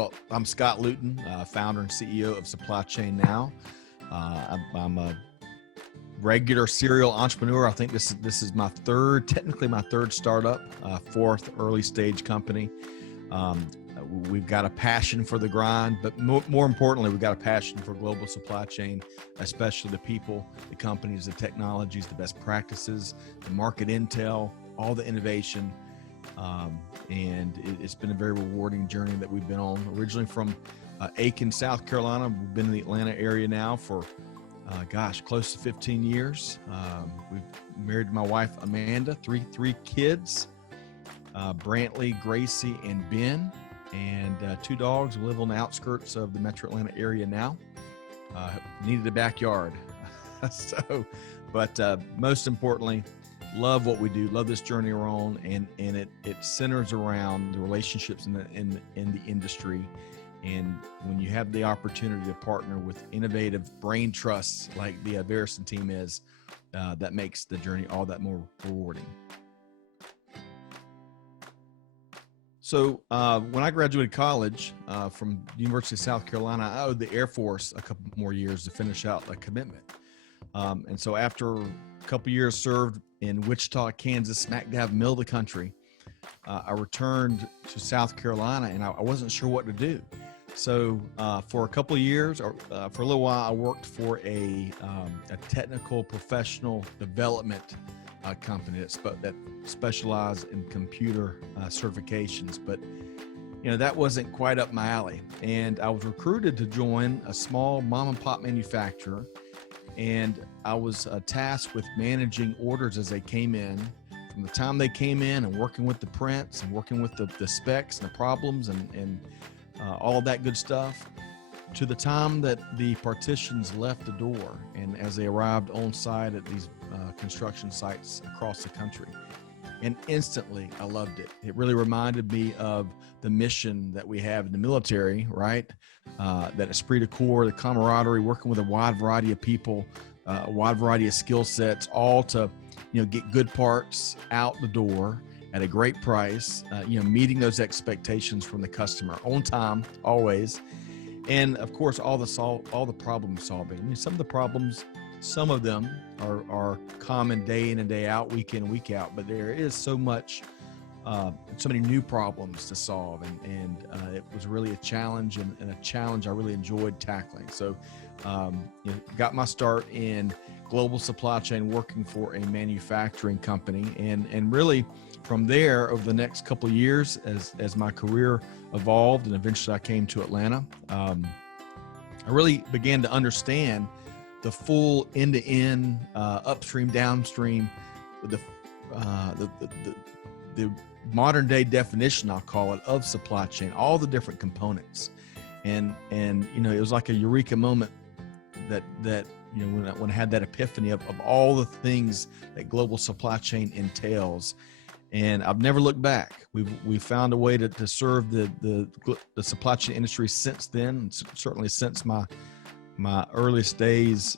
Well, I'm Scott Luton, founder and CEO of Supply Chain Now. I'm a regular serial entrepreneur. I think this is my technically my third startup, fourth early stage company. We've got a passion for the grind, but more importantly, we've got a passion for global supply chain, especially the people, the companies, the technologies, the best practices, the market intel, all the innovation. And it's been a very rewarding journey that we've been on. Originally from Aiken, South Carolina. We've been in the Atlanta area now for, close to 15 years. We've married my wife, Amanda, three kids, Brantley, Gracie, and Ben, and two dogs. We live on the outskirts of the Metro Atlanta area now. Needed a backyard. But most importantly, love what we do, love this journey we're on, and it centers around the relationships in the industry. And when you have the opportunity to partner with innovative brain trusts like the Verusen team is, that makes the journey all that more rewarding. So when I graduated college from the University of South Carolina, I owed the Air Force a couple more years to finish out a commitment. And so after a couple years served in Wichita, Kansas, smack dab middle of the country, I returned to South Carolina, and I wasn't sure what to do. So for a couple of years, or for a little while, I worked for a technical professional development company that specialized in computer certifications. But that wasn't quite up my alley, and I was recruited to join a small mom and pop manufacturer. And I was tasked with managing orders as they came in, from the time they came in, and working with the prints and working with the specs and the problems and all of that good stuff, to the time that the partitions left the door and as they arrived on site at these construction sites across the country. And instantly, I loved it. It really reminded me of the mission that we have in the military, right? That esprit de corps, the camaraderie, working with a wide variety of people, a wide variety of skill sets, all to, get good parts out the door at a great price, meeting those expectations from the customer on time, always. And of course, all the problem solving. I mean, some of them are common day in and day out, week in and week out, but there is so many new problems to solve, and it was really a challenge, and a challenge I really enjoyed tackling. So got my start in global supply chain, working for a manufacturing company, and really from there, over the next couple of years, as my career evolved and eventually I came to Atlanta, I really began to understand the full end-to-end, upstream, downstream, the modern day definition, I'll call it, of supply chain, all the different components. And it was like a eureka moment that when I had that epiphany of all the things that global supply chain entails. And I've never looked back. We've found a way to serve the supply chain industry since then, certainly since my earliest days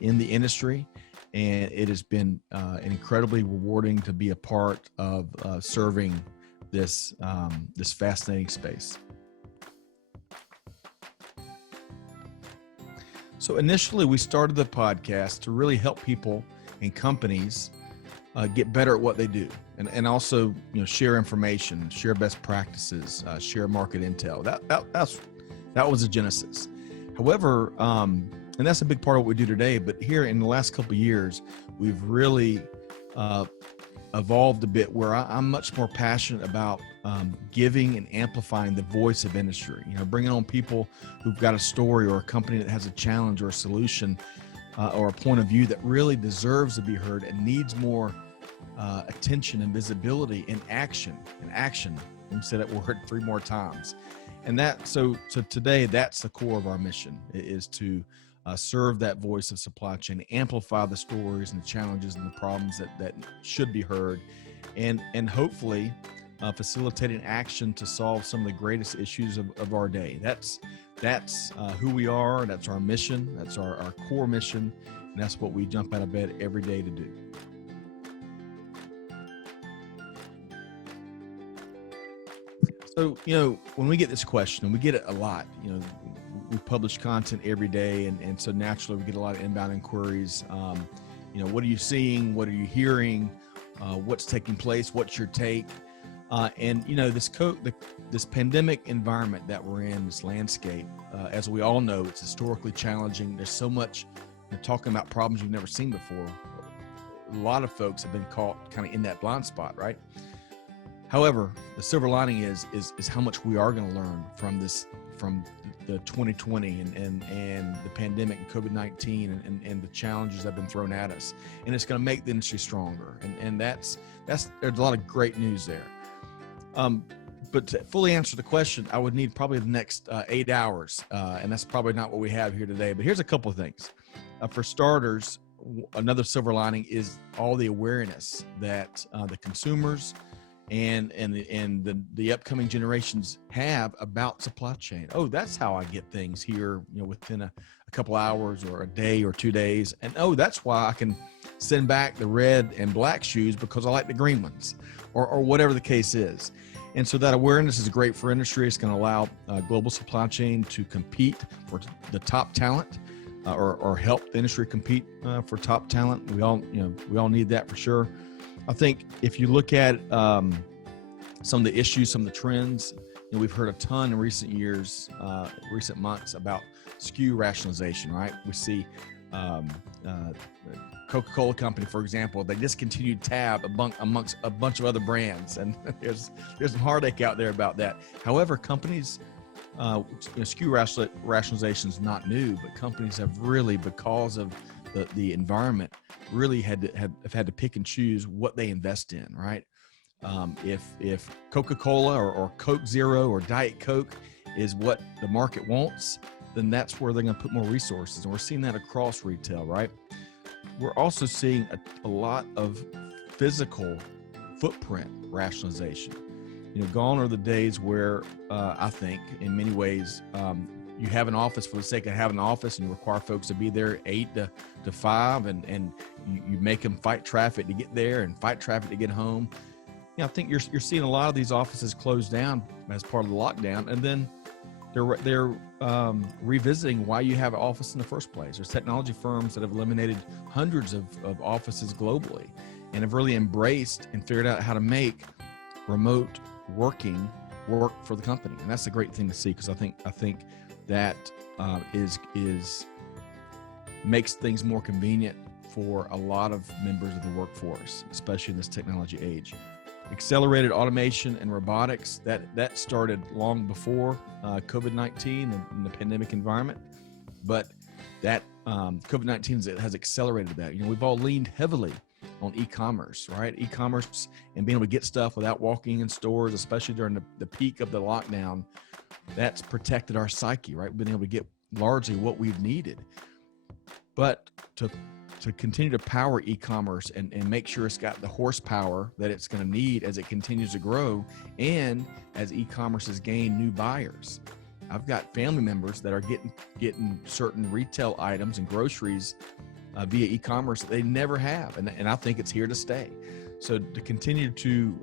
in the industry, and it has been incredibly rewarding to be a part of serving this fascinating space. So initially, we started the podcast to really help people and companies get better at what they do, and also share information, share best practices, share market intel. That was the genesis. However, and that's a big part of what we do today, but here in the last couple of years, we've really evolved a bit where I'm much more passionate about giving and amplifying the voice of industry, bringing on people who've got a story or a company that has a challenge or a solution or a point of view that really deserves to be heard and needs more attention and visibility and action. Let me say that word 3 more times. And so today, that's the core of our mission, is to serve that voice of supply chain, amplify the stories and the challenges and the problems that should be heard, and hopefully facilitating action to solve some of the greatest issues of our day. That's who we are. That's our mission. That's our core mission. And that's what we jump out of bed every day to do. So, when we get this question, and we get it a lot, we publish content every day. And so naturally we get a lot of inbound inquiries. What are you seeing? What are you hearing? What's taking place? What's your take? This pandemic environment that we're in, this landscape, as we all know, it's historically challenging. There's so much, talking about problems you've never seen before. A lot of folks have been caught kind of in that blind spot, right? However, the silver lining is how much we are going to learn from the 2020 and the pandemic and COVID-19 and the challenges that have been thrown at us. And it's going to make the industry stronger. And there's a lot of great news there. But to fully answer the question, I would need probably the next 8 hours. And that's probably not what we have here today. But here's a couple of things. For starters, another silver lining is all the awareness that the consumers and the upcoming generations have about supply chain. Oh, that's how I get things here, within a couple hours or a day or 2 days. And that's why I can send back the red and black shoes because I like the green ones, or whatever the case is. And so that awareness is great for industry. It's going to allow global supply chain to compete for the top talent, or help the industry compete for top talent. We all need that for sure. I think if you look at some of the issues, some of the trends, we've heard a ton in recent years, recent months about SKU rationalization, right? We see Coca-Cola Company, for example, they discontinued Tab amongst a bunch of other brands, and there's some heartache out there about that. However, companies, SKU rationalization is not new, but companies have really, because of the environment, really have had to pick and choose what they invest in, right? If Coca-Cola or Coke Zero or Diet Coke is what the market wants, then that's where they're going to put more resources. And we're seeing that across retail, right? We're also seeing a lot of physical footprint rationalization. Gone are the days where I think in many ways, you have an office for the sake of having an office, and you require folks to be there 8 to 5, and you make them fight traffic to get there and fight traffic to get home. I think you're seeing a lot of these offices close down as part of the lockdown, and then they're revisiting why you have an office in the first place. There's technology firms that have eliminated hundreds of offices globally and have really embraced and figured out how to make remote working work for the company, and that's a great thing to see, because I think that makes things more convenient for a lot of members of the workforce, especially in this technology age. Accelerated automation and robotics, that started long before COVID-19 and the pandemic environment, but that COVID-19 has accelerated that. We've all leaned heavily on e-commerce, right? E-commerce and being able to get stuff without walking in stores, especially during the peak of the lockdown, that's protected our psyche, right? We've been able to get largely what we've needed. But to continue to power e-commerce and make sure it's got the horsepower that it's going to need as it continues to grow, and as e-commerce has gained new buyers. I've got family members that are getting certain retail items and groceries via e-commerce that they never have, and I think it's here to stay. So to continue to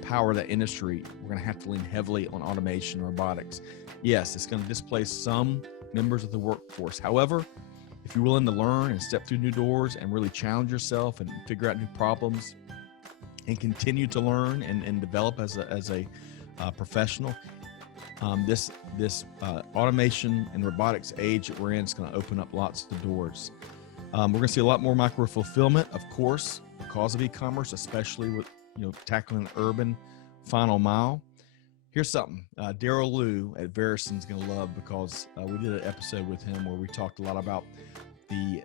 power that industry, we're going to have to lean heavily on automation and robotics. Yes, it's going to displace some members of the workforce. However, if you're willing to learn and step through new doors and really challenge yourself and figure out new problems and continue to learn and develop as a professional, this automation and robotics age that we're in is going to open up lots of doors. We're going to see a lot more micro fulfillment, of course, because of e-commerce, especially with tackling the urban final mile. Here's something Daryl Liu at Verusen is going to love, because we did an episode with him where we talked a lot about the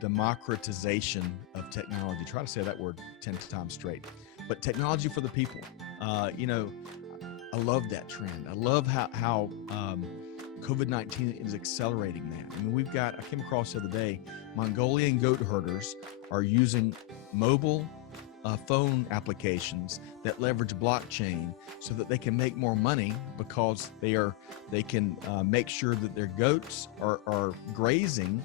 democratization of technology. Try to say that word 10 times straight. But technology for the people. I love that trend. I love how COVID-19 is accelerating that. I mean, I came across the other day, Mongolian goat herders are using mobile phone applications that leverage blockchain so that they can make more money, because they can make sure that their goats are grazing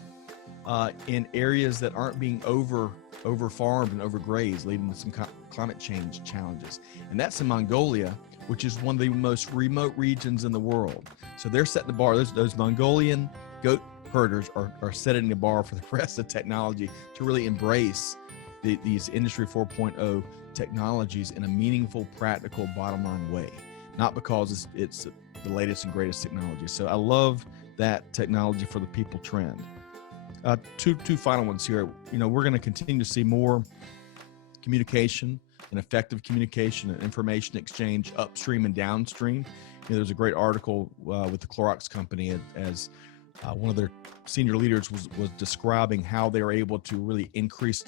in areas that aren't being over farmed and overgrazed, leading to some climate change challenges. And that's in Mongolia, which is one of the most remote regions in the world. So they're setting the bar. Those Mongolian goat herders are setting the bar for the rest of technology to really embrace these Industry 4.0 technologies in a meaningful, practical, bottom line way, not because it's the latest and greatest technology. So I love that technology for the people trend. Two final ones here. We're going to continue to see more communication and effective communication and information exchange upstream and downstream. There's a great article with the Clorox company as one of their senior leaders was describing how they were able to really increase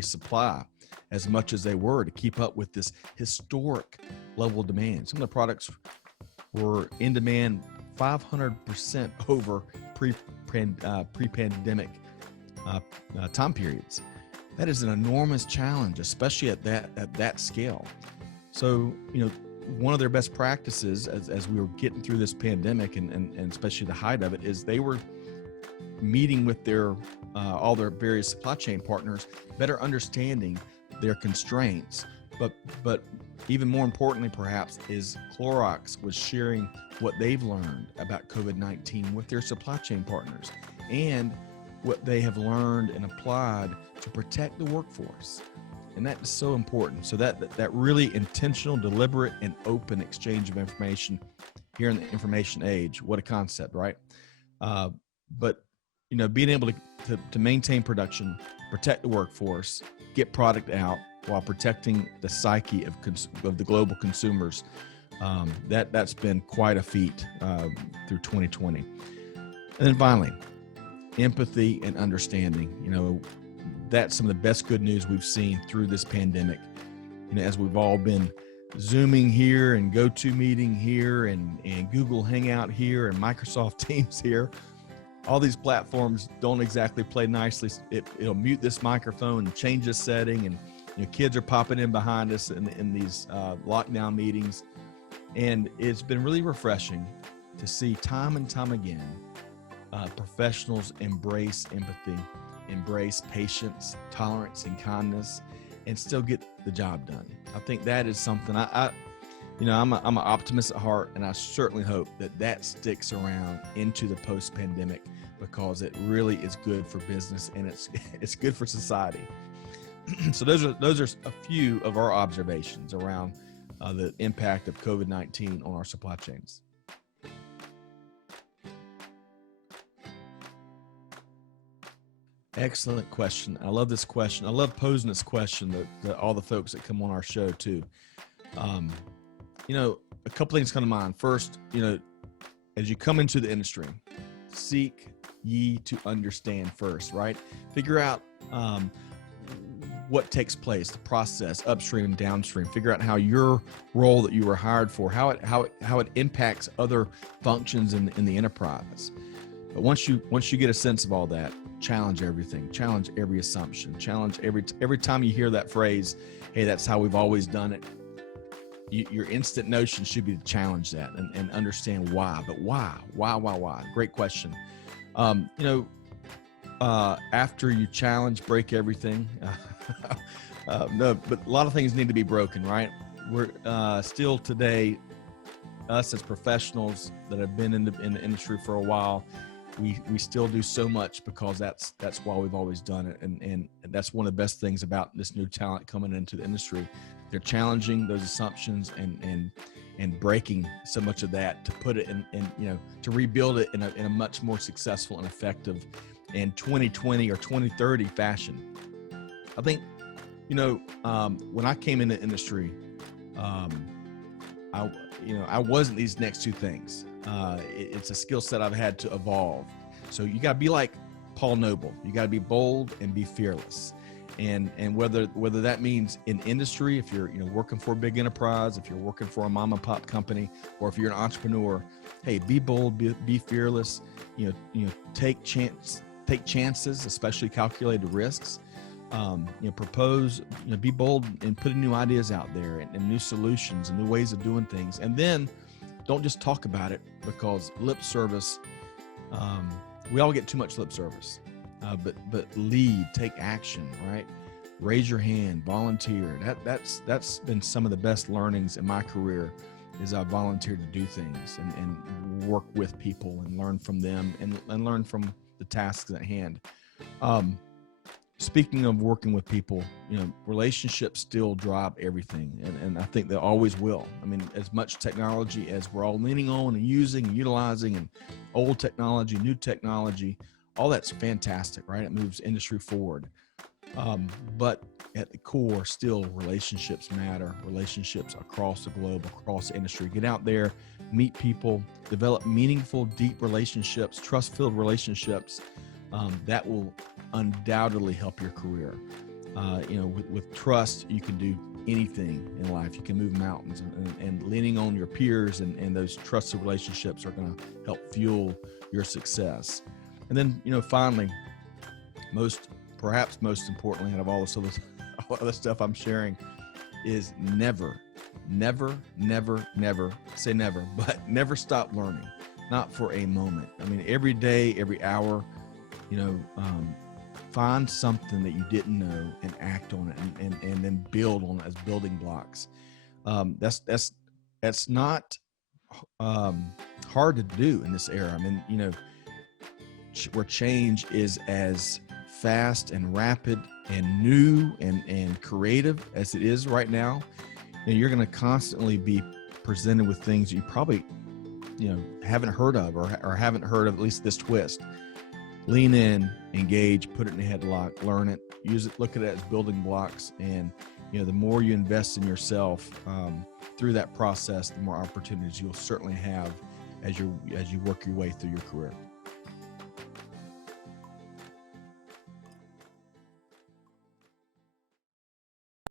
supply as much as they were to keep up with this historic level of demand. Some of the products were in demand 500% over pre-pandemic time periods. That is an enormous challenge, especially at that scale. So, one of their best practices as we were getting through this pandemic and especially the height of it is they were meeting with all their various supply chain partners, better understanding their constraints. But even more importantly, perhaps, is Clorox was sharing what they've learned about COVID-19 with their supply chain partners and what they have learned and applied to protect the workforce. And that is so important. So that really intentional, deliberate, and open exchange of information here in the information age. What a concept, right? But being able to maintain production, protect the workforce, get product out while protecting the psyche of the global consumers, that's been quite a feat through 2020. And then finally, empathy and understanding. That's some of the best good news we've seen through this pandemic. As we've all been Zooming here and GoToMeeting here and Google Hangout here and Microsoft Teams here. All these platforms don't exactly play nicely. It'll mute this microphone and change this setting, and kids are popping in behind us in these lockdown meetings. And it's been really refreshing to see time and time again professionals embrace empathy, embrace patience, tolerance, and kindness, and still get the job done. I think that is something I'm an optimist at heart, and I certainly hope that sticks around into the post-pandemic, because it really is good for business and it's good for society. So those are a few of our observations around the impact of COVID-19 on our supply chains. Excellent question. I love this question. I love posing this question to all the folks that come on our show too. A couple things come to mind. First, as you come into the industry, seek ye to understand first, right? Figure out what takes place, the process, upstream and downstream. Figure out how your role that you were hired for, how it impacts other functions in the enterprise. But once you get a sense of all that, challenge everything, challenge every assumption, challenge every time you hear that phrase, hey, that's how we've always done it. Your instant notion should be to challenge that and understand why. But why? Great question. After you challenge, break everything. No, but a lot of things need to be broken, right? We're still today, us as professionals that have been in the industry for a while, we still do so much because that's why we've always done it. And that's one of the best things about this new talent coming into the industry. They're challenging those assumptions and breaking so much of that to put it in to rebuild it in a much more successful and effective in 2020 or 2030 fashion. I think, when I came into the industry, I wasn't these next two things. It's a skill set I've had to evolve. So you got to be like Paul Noble. You got to be bold and be fearless. And whether that means in industry, if you're working for a big enterprise, if you're working for a mom and pop company, or if you're an entrepreneur, hey, be bold, be fearless. Take chances, especially calculated risks. Propose, be bold and putting new ideas out there and new solutions and new ways of doing things. And then don't just talk about it, because lip service, we all get too much lip service, but lead, take action, right? raise your hand, volunteer. That's been some of the best learnings in my career, is I volunteered to do things and work with people and learn from them and learn from the tasks at hand. Speaking of working with people, relationships still drive everything. And I think they always will. I mean, as much technology as we're all leaning on and using and utilizing, and old technology, new technology, all that's fantastic, right? It moves industry forward. But at the core, still relationships matter. Relationships across the globe, across the industry. Get out there, meet people, develop meaningful, deep relationships, trust-filled relationships. That will undoubtedly help your career. With trust, you can do anything in life. You can move mountains, and leaning on your peers and those trusted relationships are going to help fuel your success. And then, finally, perhaps most importantly, out of all this other stuff I'm sharing, is never say never, but never stop learning. Not for a moment. I mean, every day, every hour, find something that you didn't know and act on it, and then build on it as building blocks. That's not hard to do in this era. I mean, where change is as fast and rapid and new and creative as it is right now, you're going to constantly be presented with things you probably haven't heard of or haven't heard of, at least this twist. Lean in, engage, put it in a headlock, learn it, use it, look at it as building blocks. And the more you invest in yourself through that process, the more opportunities you'll certainly have as you work your way through your career.